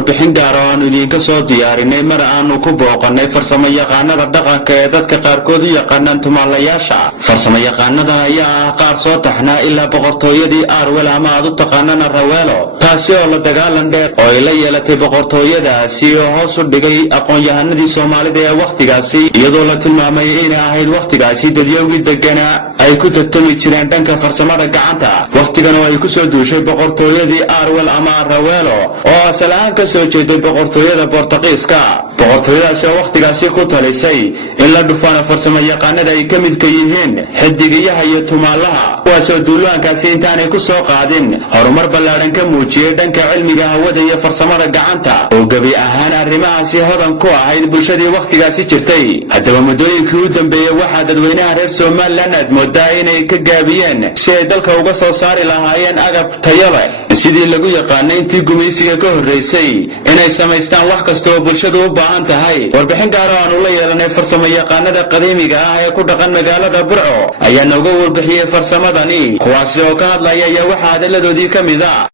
warbixin gaar ah oo idinka soo diyaarinay mar aanu ku booqanay farsamayaqaanada dhaqanka ee dadka qaarkood u yaqaanaan tumaalayaasha. Farsamayaqaanada ayaa qaar soo taxnaa ilaa boqortooyadii Arwel ama aad u taqaanaan Raweelo, taasi oo la dagaalan dheer oo ay la yeelatay boqortooyadaasi oo hoos u dhigay aqoon-yahanadii Soomaalida ee waqtigaasi, iyadoo la tilmaamay inay ahayd waqtigaasi dadyowgii deganaa ay ku tartami jireen dhanka farsamada gacanta. Waqtigan oo ay ku soo duushay boqortooyadii Arwel ama Raweelo oo asal ahaan ka soo jeeday boqortooyada Boortaqiiska. Boqortooyadaasi oo waqtigaasi ku talisay in la dhufana farsamayaqaanada ay ka midka yihiin xidigayaha iyo tumaalaha, kuwaasoo duulaankaasi intaanay ku soo qaadin horumar ballaaran ka muujiyay dhanka cilmiga hawada iyo farsamada gacanta oo gebi ahaan arrimahaasi hodan ku ahayd bulshadii waqtigaasi jirtay. Haddaba muddooyinkii u dambeeyay waxaa dadweynaha reer Somaliland aad moodaa inay ka gaabiyeen si ay dalka uga soo saari lahaayeen agab tayo leh, sidii lagu yaqaanay intii gumaysiga ka horreysay inay samaystaan wax kasta oo bulshadu u baahan tahay. Warbixin gaar ah oo la yeelanay farsamayaqaanada qadiimiga ah ee ku dhaqan magaalada Burco ayaa nooga warbixiyay farsamadani, kuwaasi oo ka hadlaya ayaa waxaa hadalladoodii ka mid ah.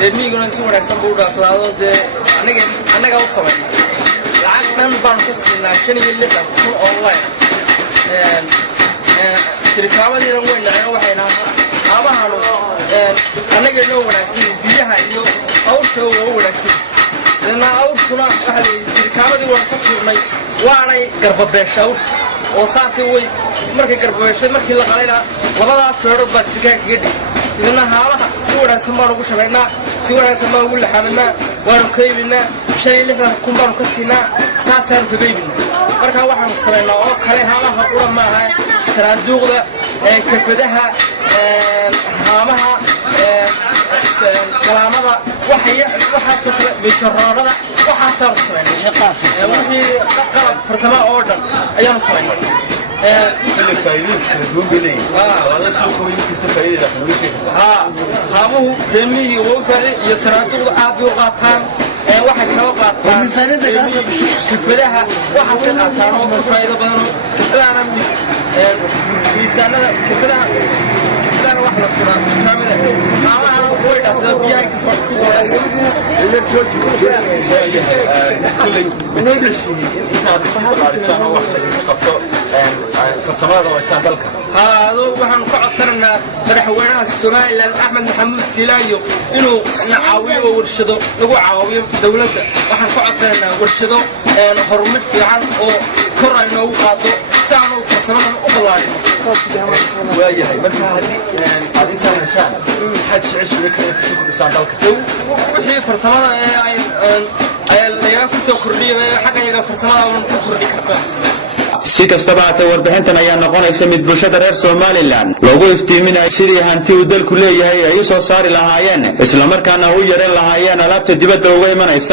reermiyiguna si wanaagsan buu u dhaasadaado dee annaga u samay lacag dhan baan ku siinaa 5,000 online shirkadadiina way naceen waxay aabahanu annaga noo wanaagsan biyaha iyo awrta oo wanaagsan lana awrtuna waxa la shirkadadii waan ka furnay waanay garbabeesha awrta oo saasi way markay garbabeeshay markii la qalayna labada feerood baa shirkadda kaga dhig إننا هذا سوى سماه وشلنا سوى سماه ولا حملنا وركيبنا شيء اللي إحنا كنا نكسينا ساسر ببيبنا مركها واحد سمعنا أو خلي هذا هقول ما هاي سردوغ كفدها هامها كلامها وحية وحاسة بشرارة وحاسة سمعنا وفي قلب فرسمة أوردن أيام سمعنا اللي فايدين بدون بلي هذا شو كوي كيس فايدة هامو همي ووفر يسرادو عابي وقاتان واحد كلا قاتان كفدها وحسن قاتان وفايدة بدنو لا ميزانة كفدها كفدها واحد لفنا كاملة أنا قوي أصلا بيها كسر اللي تشوف كل نودش إنسان واحد يقطع فرسمada oo isaan dalka waxaan ku codsanaa madaxweynaha Soomaaliland Axmed Maxamuud Silaayo inuu caawiyo warshado lagu caawiyo dawladda. Waxaan ku codsanaa warshado horumar fiican oo kor ay noogu qaado si aan farsamada u ballaarin. waayahay marka hadii adinta heshaan xad shicishada ku dhisaan dalka wixii farsamada ay laga ku soo kordhiyay xaqayga farsamada oo ku kordhi kartaa. Si kastaba ha warbixintan ayaa noqonaysa mid bulshada reer Somaliland loogu iftiiminayo sidii hanti uu dalku leeyahay ay soo saari lahaayeen isla markaana u yareen lahaayeen alaabta dibadda uga imanaysa.